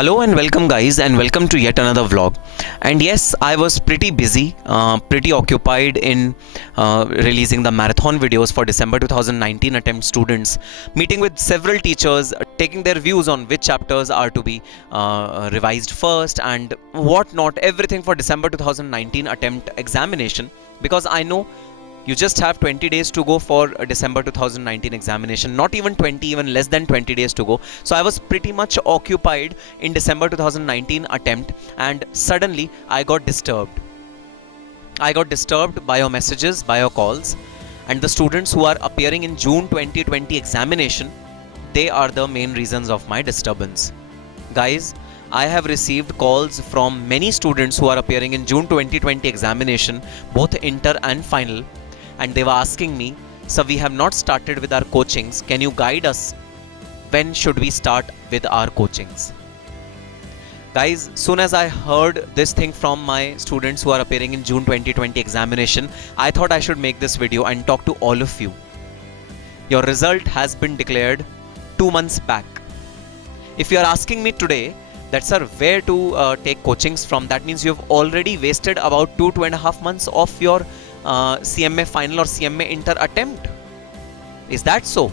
Hello and welcome guys, and welcome to yet another vlog. And yes, I was pretty busy, pretty occupied in releasing the marathon videos for December 2019 attempt students, meeting with several teachers, taking their views on which chapters are to be revised first and what not, everything for December 2019 attempt examination, because I know you just have 20 days to go for a December 2019 examination, not even 20, even less than 20 days to go. So I was pretty much occupied in December 2019 attempt, and suddenly I got disturbed. I got disturbed by your messages, by your calls, and the students who are appearing in June 2020 examination, they are the main reasons of my disturbance. Guys, I have received calls from many students who are appearing in June 2020 examination, both inter and final, and they were asking me, "Sir, we have not started with our coachings. Can you guide us? When should we start with our coachings?" Guys, soon as I heard this thing from my students who are appearing in June 2020 examination, I thought I should make this video and talk to all of you. Your result has been declared 2 months back. If you are asking me today that, "Sir, where to take coachings from?" that means you have already wasted about 2.5 months of your CMA final or CMA inter attempt. Is that so?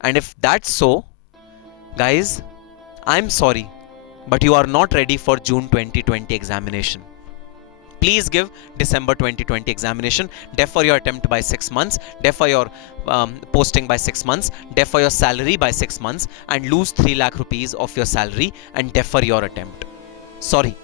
And if that's so, guys, I'm sorry, but you are not ready for June 2020 examination. Please give December 2020 examination, defer your attempt by 6 months, defer your posting by 6 months, defer your salary by 6 months, and lose 3 lakh rupees of your salary and defer your attempt. Sorry,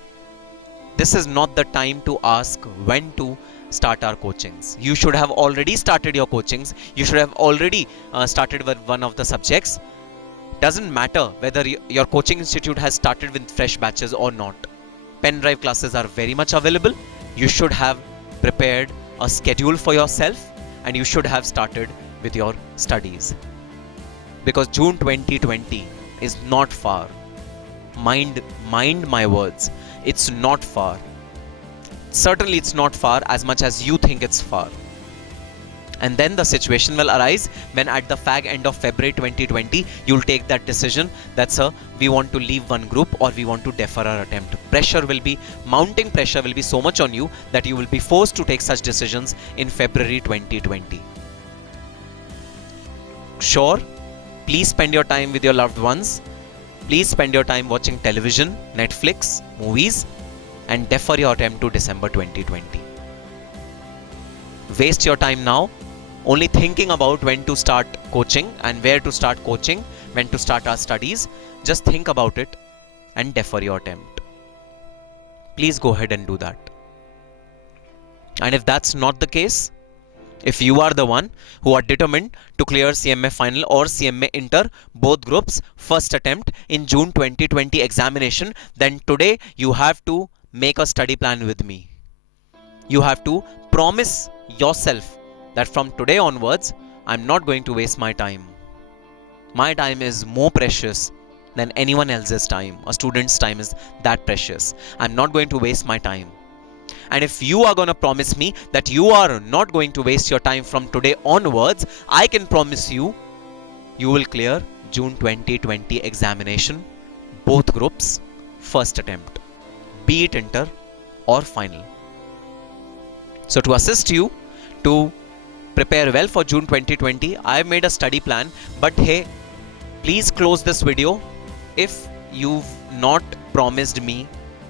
this is not the time to ask when to start our coachings. You should have already started your coachings. You should have already started with one of the subjects. Doesn't matter whether your coaching institute has started with fresh batches or not. Pen drive classes are very much available. You should have prepared a schedule for yourself, and you should have started with your studies, because June 2020 is not far. Mind my words. It's not far. Certainly it's not far as much as you think it's far. And then the situation will arise when at the fag end of February 2020, you'll take that decision that, "Sir, we want to leave one group or we want to defer our attempt." Mounting pressure will be so much on you that you will be forced to take such decisions in February 2020. Sure, please spend your time with your loved ones. Please spend your time watching television, Netflix, movies, and defer your attempt to December 2020. Waste your time now only thinking about when to start coaching and where to start coaching, when to start our studies. Just think about it and defer your attempt. Please go ahead and do that. And if that's not the case, if you are the one who are determined to clear CMA final or CMA inter, both groups, first attempt in June 2020 examination, then today you have to make a study plan with me. You have to promise yourself that from today onwards, I'm not going to waste my time. My time is more precious than anyone else's time. A student's time is that precious. I'm not going to waste my time. And if you are going to promise me that you are not going to waste your time from today onwards, I can promise you, you will clear June 2020 examination, both groups, first attempt, be it inter or final. So to assist you to prepare well for June 2020, I have made a study plan. But hey, please close this video if you've not promised me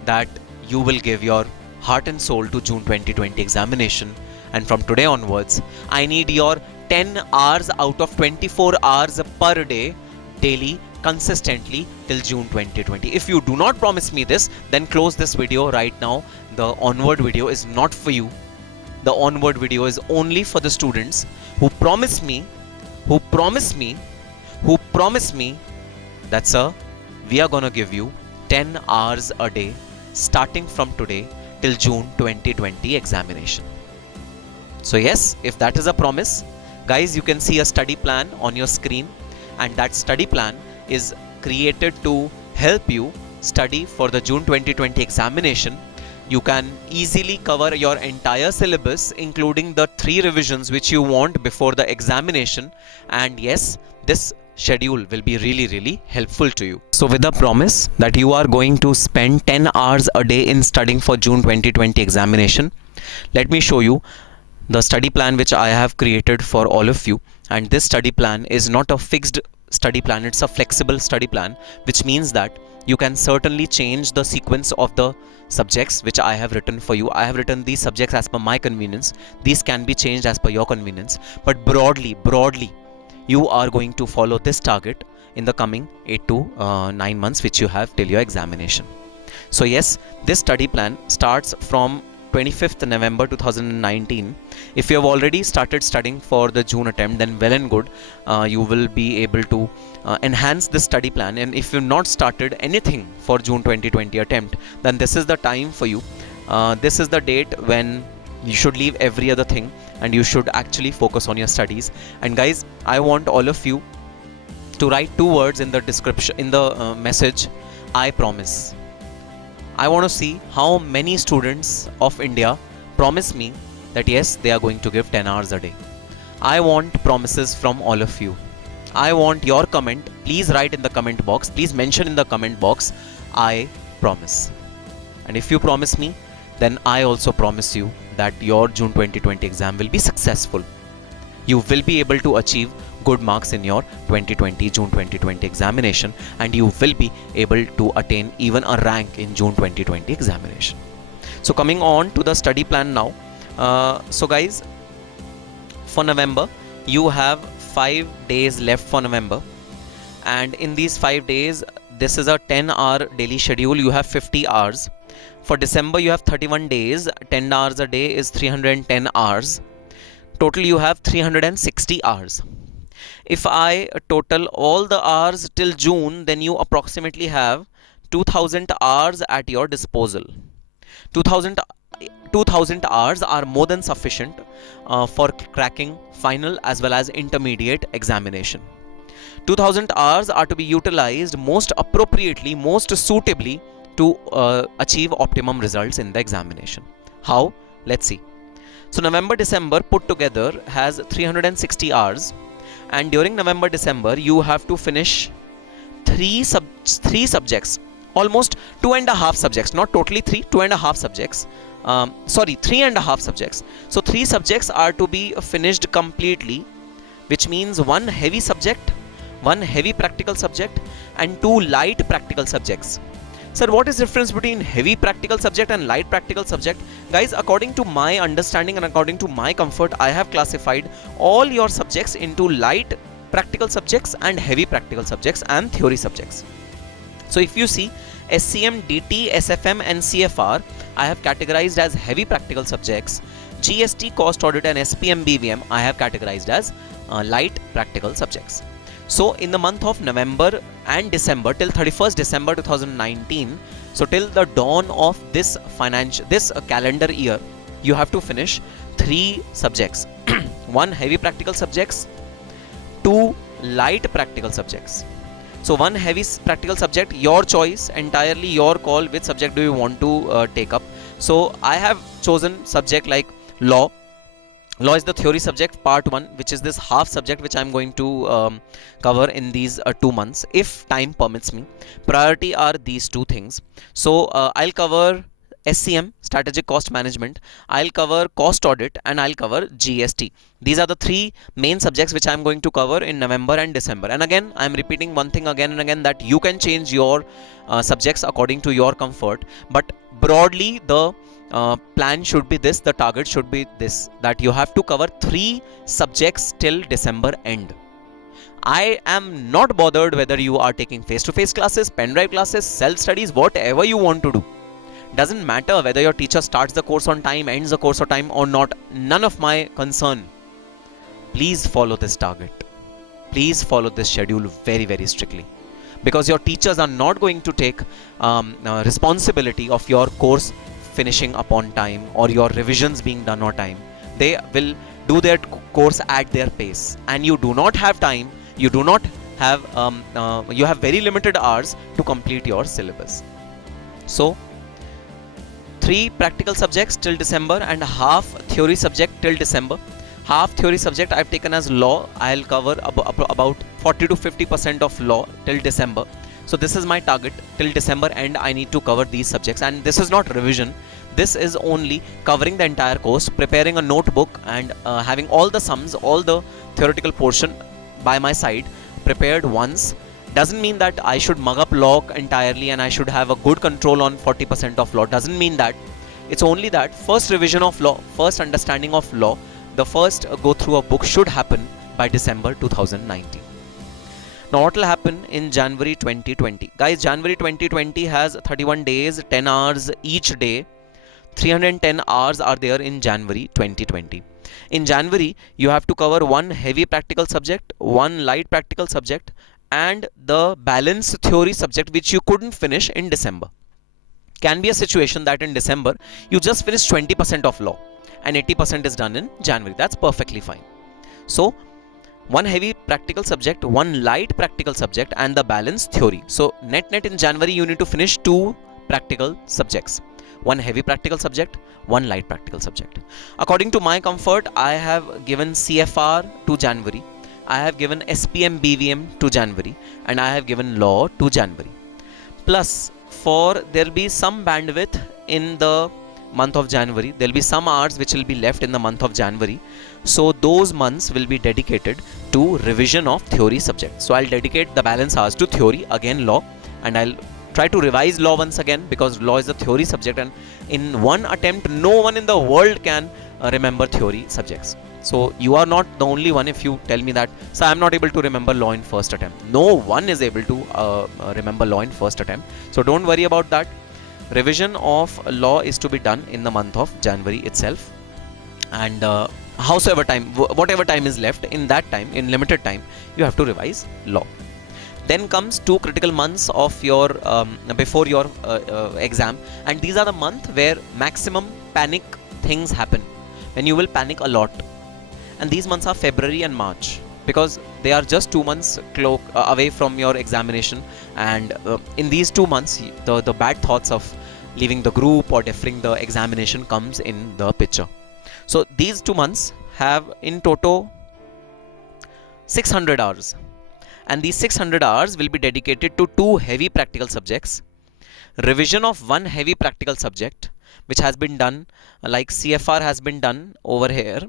that you will give your heart and soul to June 2020 examination. And from today onwards, I need your 10 hours out of 24 hours per day, daily, consistently till June 2020. If you do not promise me this, then close this video right now. The onward video is not for you. The onward video is only for the students who promise me that, "Sir, we are gonna give you 10 hours a day starting from today till June 2020 examination." So yes, if that is a promise, guys, you can see a study plan on your screen, and that study plan is created to help you study for the June 2020 examination. You can easily cover your entire syllabus, including the 3 revisions which you want before the examination. And yes, this schedule will be really helpful to you. So with the promise that you are going to spend 10 hours a day in studying for June 2020 examination, let me show you the study plan which I have created for all of you. And this study plan is not a fixed study plan, it's a flexible study plan, which means that you can certainly change the sequence of the subjects which I have written for you. I have written these subjects as per my convenience. These can be changed as per your convenience, but broadly you are going to follow this target in the coming 8 to 9 months which you have till your examination. So yes, this study plan starts from 25th November 2019. If you have already started studying for the June attempt, then well and good. You will be able to enhance this study plan. And if you've not started anything for June 2020 attempt, then this is the time for you. This is the date when you should leave every other thing and you should actually focus on your studies. And guys, I want all of you to write 2 words in the description, in the message, I promise. I want to see how many students of India promise me that yes, they are going to give 10 hours a day. I want promises from all of you. I want your comment. Please write in the comment box. Please mention in the comment box, I promise. And if you promise me, then I also promise you that your June 2020 exam will be successful. You will be able to achieve good marks in your June 2020 examination, and you will be able to attain even a rank in June 2020 examination. So coming on to the study plan now. So guys, for November, you have 5 days left for November, and in these 5 days, this is a 10-hour daily schedule. You have 50 hours. For December, you have 31 days. 10 hours a day is 310 hours. Total, you have 360 hours. If I total all the hours till June, then you approximately have 2000 hours at your disposal. 2000 hours are more than sufficient for cracking final as well as intermediate examination. 2000 hours are to be utilized most appropriately, most suitably to achieve optimum results in the examination. How? Let's see. So November, December put together has 360 hours, and during November, December you have to finish 3 subjects, almost 2.5 subjects, not totally 3, 2.5 subjects. 3.5 subjects. So 3 subjects are to be finished completely, which means 1 heavy subject, 1 heavy practical subject, and 2 light practical subjects. Sir, what is the difference between heavy practical subject and light practical subject? Guys, according to my understanding and according to my comfort, I have classified all your subjects into light practical subjects and heavy practical subjects and theory subjects. So if you see SCM, DT, SFM and CFR, I have categorized as heavy practical subjects. GST, Cost Audit and SPM, BVM, I have categorized as light practical subjects. So in the month of November and December till 31st December 2019, so till the dawn of this calendar year, you have to finish 3 subjects. 1 heavy practical subjects, 2 light practical subjects. So 1 heavy practical subject, your choice, entirely your call, which subject do you want to take up. So I have chosen subject like law. Law is the theory subject, part 1, which is this half subject which I am going to cover in these 2 months, if time permits me. Priority are these 2 things. So I'll cover SCM, Strategic Cost Management, I'll cover Cost Audit, and I'll cover GST. These are the 3 main subjects which I'm going to cover in November and December. And again, I'm repeating one thing again and again, that you can change your subjects according to your comfort. But broadly, the plan should be this, the target should be this, that you have to cover 3 subjects till December end. I am not bothered whether you are taking face-to-face classes, pen drive classes, self-studies, whatever you want to do. Doesn't matter whether your teacher starts the course on time, ends the course on time or not. None of my concern. Please follow this target. Please follow this schedule very strictly, because your teachers are not going to take responsibility of your course finishing upon time or your revisions being done on time. They will do their course at their pace, and you do not have time. You do not have you have very limited hours to complete your syllabus. So 3 practical subjects till December and half theory subject till December. Half theory subject I've taken as law. I'll cover about 40 to 50% of law till December. So this is my target till December end. I need to cover these subjects, and this is not revision. This is only covering the entire course, preparing a notebook, and having all the sums, all the theoretical portion by my side prepared once. Doesn't mean that I should mug up law entirely and I should have a good control on 40% of law. Doesn't mean that. It's only that first revision of law, first understanding of law, the first go through a book should happen by December 2019. Now what will happen in January 2020? Guys, January 2020 has 31 days, 10 hours each day. 310 hours are there in January 2020. In January, you have to cover one heavy practical subject, one light practical subject, and the balance theory subject which you couldn't finish in December. Can be a situation that in December you just finished 20% of law and 80% is done in January. That's perfectly fine. So one heavy practical subject, one light practical subject, and the balance theory. So net in January you need to finish 2 practical subjects. One heavy practical subject, one light practical subject. According to my comfort, I have given CFR to January, I have given SPM BVM to January, and I have given law to January. Plus, there will be some bandwidth in the month of January. There will be some hours which will be left in the month of January. So those months will be dedicated to revision of theory subjects. So I'll dedicate the balance hours to theory, again law, and I'll try to revise law once again, because law is a theory subject and in one attempt no one in the world can remember theory subjects. So you are not the only one if you tell me that, so I am not able to remember law in first attempt. No one is able to remember law in first attempt. So don't worry about that. Revision of law is to be done in the month of January itself, and whatever time is left, in that time, in limited time, you have to revise law. Then comes 2 critical months of your before your exam, and these are the month where maximum panic things happen, when you will panic a lot. And these months are February and March, because they are just 2 months away from your examination, and in these 2 months the bad thoughts of leaving the group or deferring the examination comes in the picture. So these 2 months have in total 600 hours, and these 600 hours will be dedicated to 2 heavy practical subjects, revision of 1 heavy practical subject which has been done, like CFR has been done over here.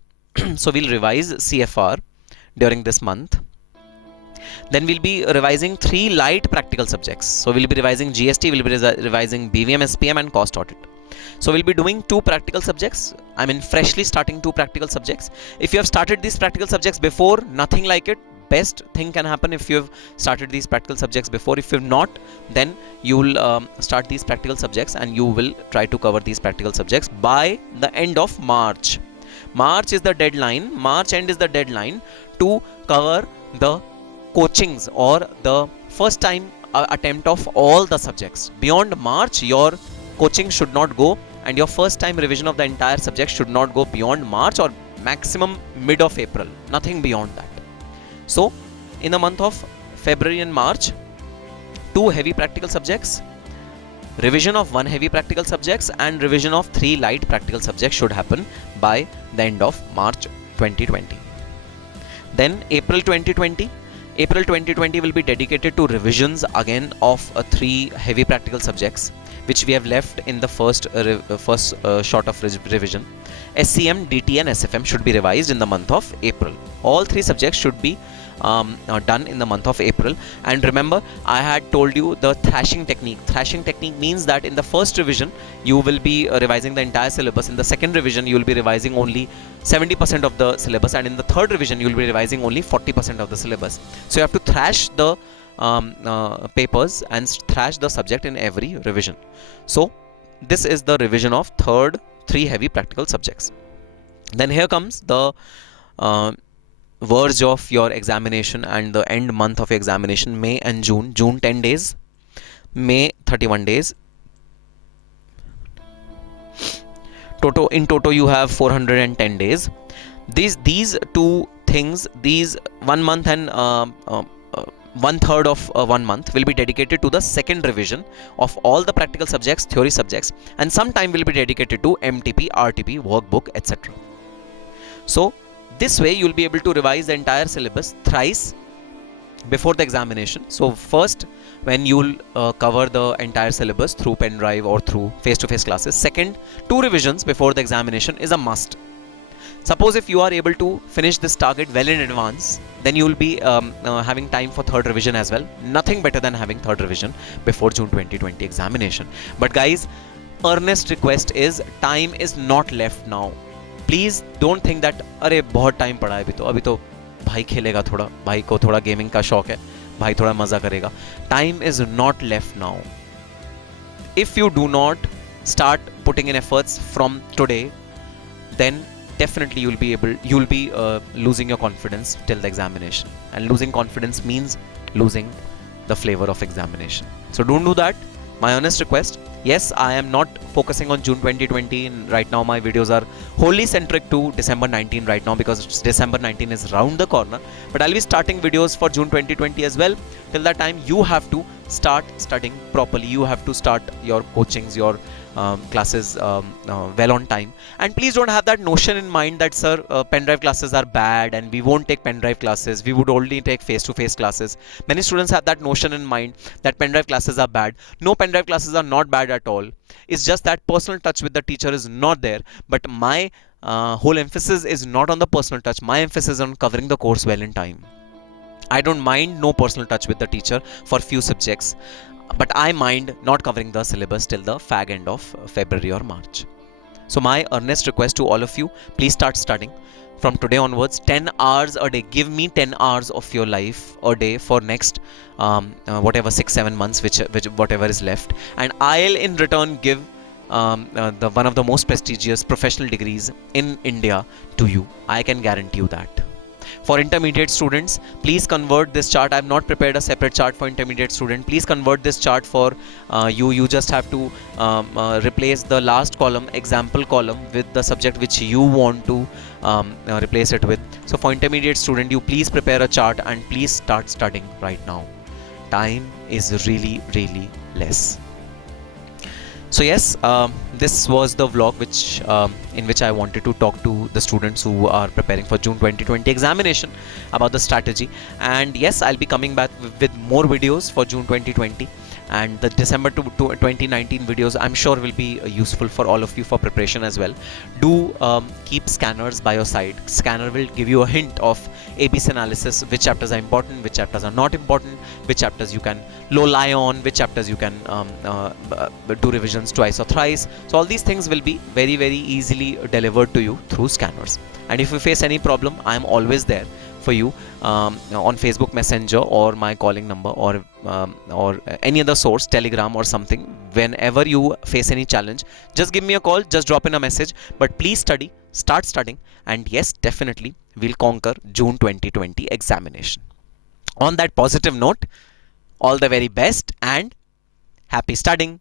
So we'll revise CFR during this month. Then we'll be revising 3 light practical subjects. So we'll be revising GST, we'll be revising BVM, SPM, and cost audit. So we'll be doing 2 practical subjects. I mean, freshly starting 2 practical subjects. If you have started these practical subjects before, nothing like it. Best thing can happen if you've started these practical subjects before. If you've not, then you'll start these practical subjects and you will try to cover these practical subjects by the end of March. March is the deadline. March end is the deadline to cover the coachings or the first time attempt of all the subjects. Beyond March, your coaching should not go, and your first time revision of the entire subject should not go beyond March or maximum mid of April. Nothing beyond that. So in the month of February and March, 2 heavy practical subjects, revision of 1 heavy practical subjects, and revision of 3 light practical subjects should happen by the end of March 2020. Then April 2020. April 2020 will be dedicated to revisions again of 3 heavy practical subjects which we have left in the first shot of revision. SCM, DT, and SFM should be revised in the month of April. All 3 subjects should be done in the month of April. And remember, I had told you the thrashing technique. Thrashing technique means that in the first revision you will be revising the entire syllabus. In the second revision you will be revising only 70% of the syllabus, and in the third revision you will be revising only 40% of the syllabus. So you have to thrash the papers and thrash the subject in every revision. So this is the revision of 3 heavy practical subjects. Then here comes the verge of your examination and the end month of examination, May and June. June 10 days, May 31 days. In total you have 410 days. These 2 things, these 1 month and 1/3 of 1 month will be dedicated to the second revision of all the practical subjects, theory subjects, and some time will be dedicated to MTP, RTP, workbook, etc. So This way you'll be able to revise the entire syllabus thrice before the examination. So first, when you'll cover the entire syllabus through pen drive or through face-to-face classes. Second, 2 revisions before the examination is a must. Suppose if you are able to finish this target well in advance, then you will be having time for 3rd revision as well. Nothing better than having 3rd revision before June 2020 examination. But guys, earnest request is, time is not left now. Please don't think that अरे बहुत time पड़ा है अभी तो भाई खेलेगा थोड़ा, भाई को थोड़ा गेमिंग का शौक है, भाई थोड़ा मजा करेगा. Time is not left now. If you do not start putting in efforts from today, then definitely you'll be losing your confidence till the examination, and losing confidence means losing the flavor of examination. So don't do that. My honest request. Yes, I am not focusing on June 2020 right now. My videos are wholly centric to December 19 right now, because December 19 is round the corner. But I'll be starting videos for June 2020 as well. Till that time, you have to start studying properly. You have to start your coachings, your classes well on time. And please don't have that notion in mind that, sir, pen drive classes are bad and we won't take pen drive classes. We would only take face-to-face classes. Many students have that notion in mind that pen drive classes are bad. No, pen drive classes are not bad at all. It's just that personal touch with the teacher is not there. But my whole emphasis is not on the personal touch. My emphasis is on covering the course well in time. I don't mind no personal touch with the teacher for few subjects, but I mind not covering the syllabus till the fag end of February or March. So my earnest request to all of you, please start studying from today onwards. 10 hours a day. Give me 10 hours of your life a day for next whatever 6-7 months, which whatever is left, and I'll in return give the one of the most prestigious professional degrees in India to you. I can guarantee you that. For intermediate students, please convert this chart. I have not prepared a separate chart for intermediate student. Please convert this chart for you. You just have to replace the last column, example column, with the subject which you want to replace it with. So for intermediate student, you please prepare a chart and please start studying right now. Time is really, really less. So yes, this was the vlog in which I wanted to talk to the students who are preparing for June 2020 examination about the strategy. And yes, I'll be coming back with more videos for June 2020, and the December 2019 videos I'm sure will be useful for all of you for preparation as well. Do keep scanners by your side. Scanner will give you a hint of ABC analysis, which chapters are important, which chapters are not important, which chapters you can lie on, which chapters you can do revisions twice or thrice. So all these things will be very, very easily delivered to you through scanners. And if you face any problem, I am always there for you on Facebook Messenger or my calling number or any other source, Telegram or something. Whenever you face any challenge, just give me a call, just drop in a message. But please study, start studying, and yes, definitely we'll conquer June 2020 examination. On that positive note, all the very best and happy studying.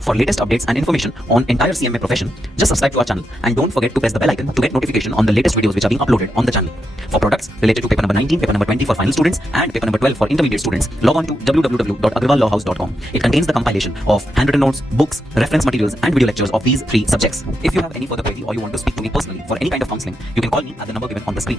For latest updates and information on entire CMA profession, just subscribe to our channel and don't forget to press the bell icon to get notification on the latest videos which are being uploaded on the channel. For products related to paper number 19, paper number 20 for final students and paper number 12 for intermediate students, log on to www.agrawallawhouse.com. It contains the compilation of handwritten notes, books, reference materials and video lectures of these 3 subjects. If you have any further query or you want to speak to me personally for any kind of counseling, you can call me at the number given on the screen.